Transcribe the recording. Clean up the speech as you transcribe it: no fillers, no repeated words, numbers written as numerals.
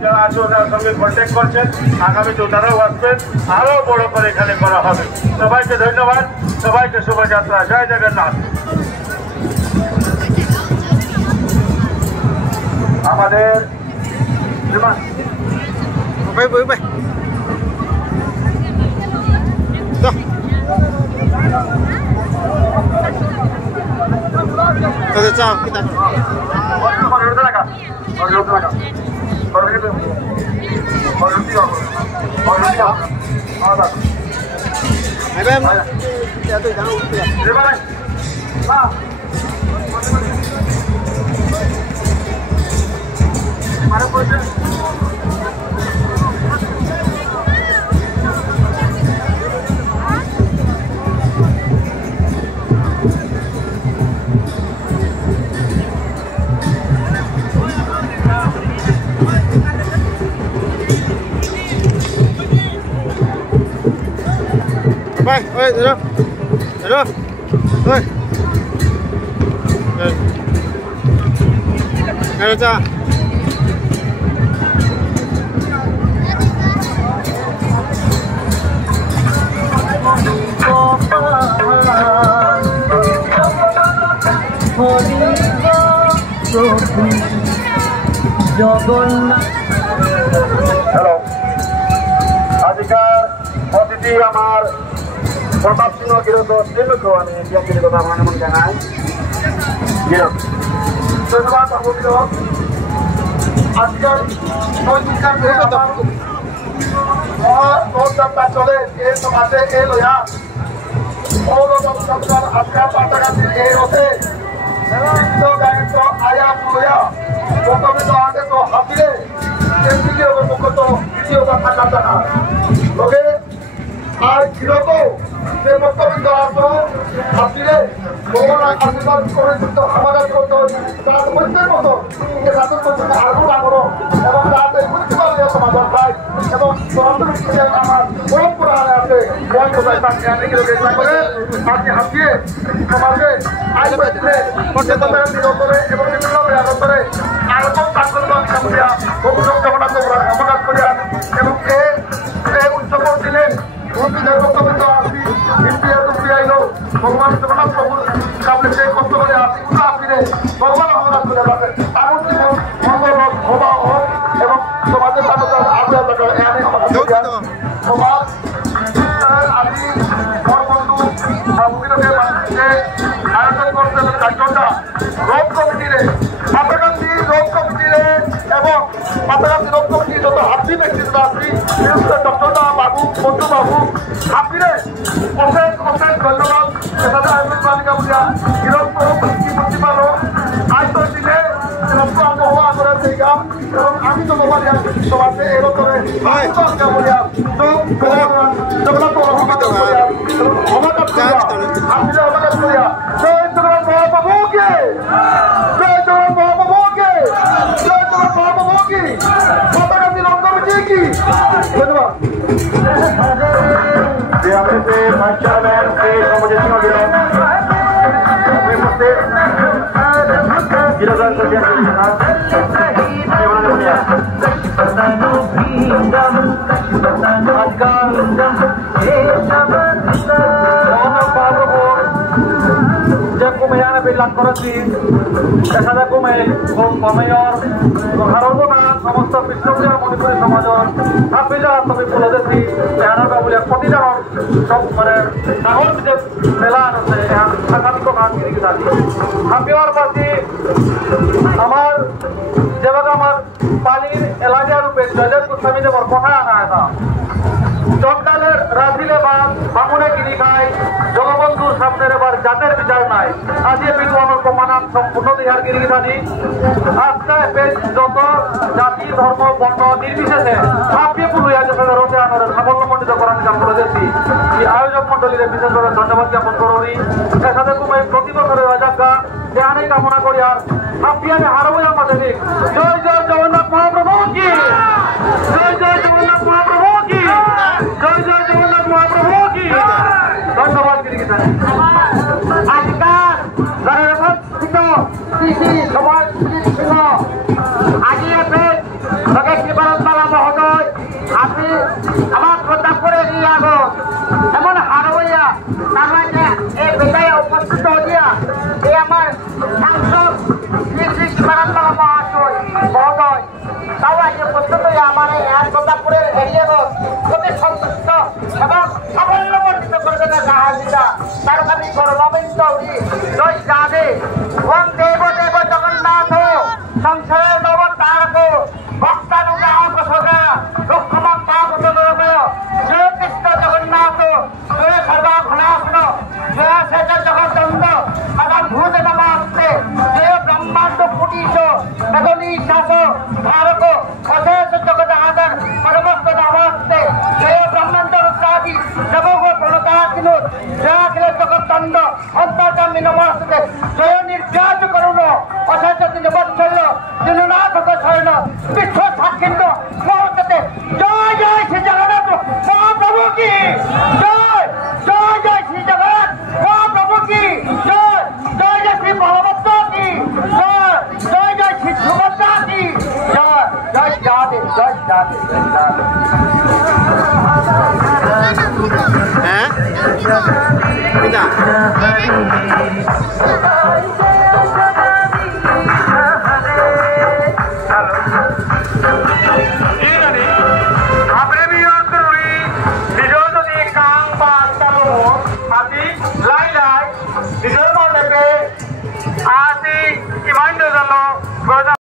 যারা আছে ওনার সঙ্গে কন্ট্যাক্ট করছেন, আগামী ওনারাও আসবেন, আরও বড় করে এখানে করা হবে। সবাইকে ধন্যবাদ, সবাইকে শুভযাত্রা, জয় জগন্নাথ। আমাদের Vai, oi, được rồi, thôi, nghe chưa? Hello, আজিকার অতিথি আমার প্রতাপ সিংহ গিরক শ্রীমুখ আমি বিএনপির কথা মনে জানাই। গিরক ধন্যবাদ অভিযোগ আজকাল যাত্রা চলে এই সমাজে এই লয়া আজকাল পাতাগাছি এই রথে গায়ক আয়া লয়া প্রথমে তো আগে তো হাতিরে এমপিকে মুখত দ্বিতীয় কথা জানা লোকে আর গিরক যে বক্তব্য আসো হাতিরে ভগবান আশীর্বাদ করে যুক্ত সমাধান করতো তার মধ্যের মতো তাদের মধ্যে আরো আগ্রহ এবং তাদের বুদ্ধিমানের সমাধান পাই এবং আমার পরম্পরা আছে আপনি হাতিয়ে সমাজে আইন নিরন্তরে এবং বিভিন্ন নিরন্তরে আরো কামড়িয়া অভিযোগ সমাধান করিয়া এবং এই উৎসব দিলেন ভগবান জগন্নাথ প্রভু সামনে সেই কষ্ট করে আসি আপনি ভগবান সমাধান করে যাবেন এমন জীবন মঙ্গল হবা হোক এবং সমাজের সমাজ আজি বন্ধু আয়োজন করতে কার্যটা রোড কমিটিরে পাতাকান্দি রোড কমিটিরে এবং পাতাকান্দি রোড কমিটি যত হাতি ব্যক্তি আসি ডক্টর বাবু বন্ধু বাবু হাতিরে অশেষ অশেষ ধন্যবাদ এখানে আয়োজন তালিকা বুঝা হিরোপ প্রিন্সিপাল আয়ত দিলে হওয়া করে জায়গা এবং আমি তো তোমার সমাজে এরকম বলিয়া জয় জগন্নাথ মহাপ্রভুকে জয় জগন্নাথ মহাপ্রভুকে জয় জগন্নাথ মহাপ্রভুকে পাতাকান্দি রোড কমিটি কি ধন্যবাদ। bilang korupsi, দেখা কমে কমেয়র ভারতনা সমস্ত বিষ্ণুপ্রিয় মণিপুরী সমাজর হাফিজা তুমি বলে দেখি এহানকা বলে প্রতিজন সব মানে সাগর যে মেলান আছে এহান সাংঘাতিক কাম গিরি থাকি হাফিওয়ার পাশে আমার যেভাবে আমার পালির এলাকা রূপে জজের গোস্বামী দেবর কথা আনা এটা জঙ্গালের রাধিলে বাদ বামুনে গিরি খায় জগবন্ধুর সামনের এবার জাতের বিচার নাই আজি বিধু আমার প্রমাণ সম্পূর্ণ দিহার গিরি থানি আজকে যত জাতি ধর্ম বর্ণ নির্বিশেষে ছাপিয়ে পুরুলিয়া যেখানে রোজে আনার সাফল্যমণ্ডিত করার কাম করে দিচ্ছি এই আয়োজক মন্ডলীরে বিশেষভাবে ধন্যবাদ জ্ঞাপন করি এর সাথে তুমি প্রতি বছরের রাজাকা এখানে কামনা করি আর ছাপিয়ে আমি হারবো আমাদের জয় জয় জগন্নাথ মহাপ্রভু কি জয় জয় জগন্নাথ মহাপ্রভু কি জয় জয় জগন্নাথ মহাপ্রভু কি ধন্যবাদ গিরি থানি আজকাল যারা সমাজ আজি কৃপানন্দলা মহোদয় আপনি আমার প্রতাপপুরের এই আগত এমন হারোয়া তার মানে এই বেটায় উপস্থিত হইয়া এই আমার সাংসদ শ্রী শ্রী কৃপানন্দলা মহোদয় তাও আজ উপস্থিত হইয়া আমার এই প্রতাপপুরের এরিয়া অতি সন্তুষ্ট এবং সাফল্যমণ্ডিত করে দেবে জাহাজিটা তার আমি গৌরবান্বিত জয় রাধে ওম দেব দেব জগন্নাথ সংসারের নব তারক ভক্তানুগ্রাহক সদা লক্ষ্মণ পাবত জয় কৃষ্ণ জগন্নাথ জয় সর্বাঘনাশন জয় শেষ জগদ্দন্দ আগাম ভূত নমাস্তে জয় ব্রহ্মাণ্ড কুটিশ জগনীশাস ভারত অশেষ জগৎ আদর পরমস্ত নমাস্তে জয় ব্রহ্মাণ্ড রুদ্রাদি নবগ প্রণতাকিন জয় অখিল জগদ্দন্দ অন্তর্গামী নমাস্তে জয় নির্যাত করুণ অশেষ দিন বৎসল্য দিননাথ শরণ বিশ্ব সাক্ষিণ্ড মহোৎসবে জয় জয় শ্রী জগন্নাথ মহাপ্রভু কি জয় জয় জয় শ্রী জগন্নাথ মহাপ্রভু কি জয় জয় জয় শ্রী বলভদ্র কি জয় জয় জয় শ্রী সুভদ্রা কি জয় জয় রাধে জয় রাধে জয় রাধে হ্যাঁ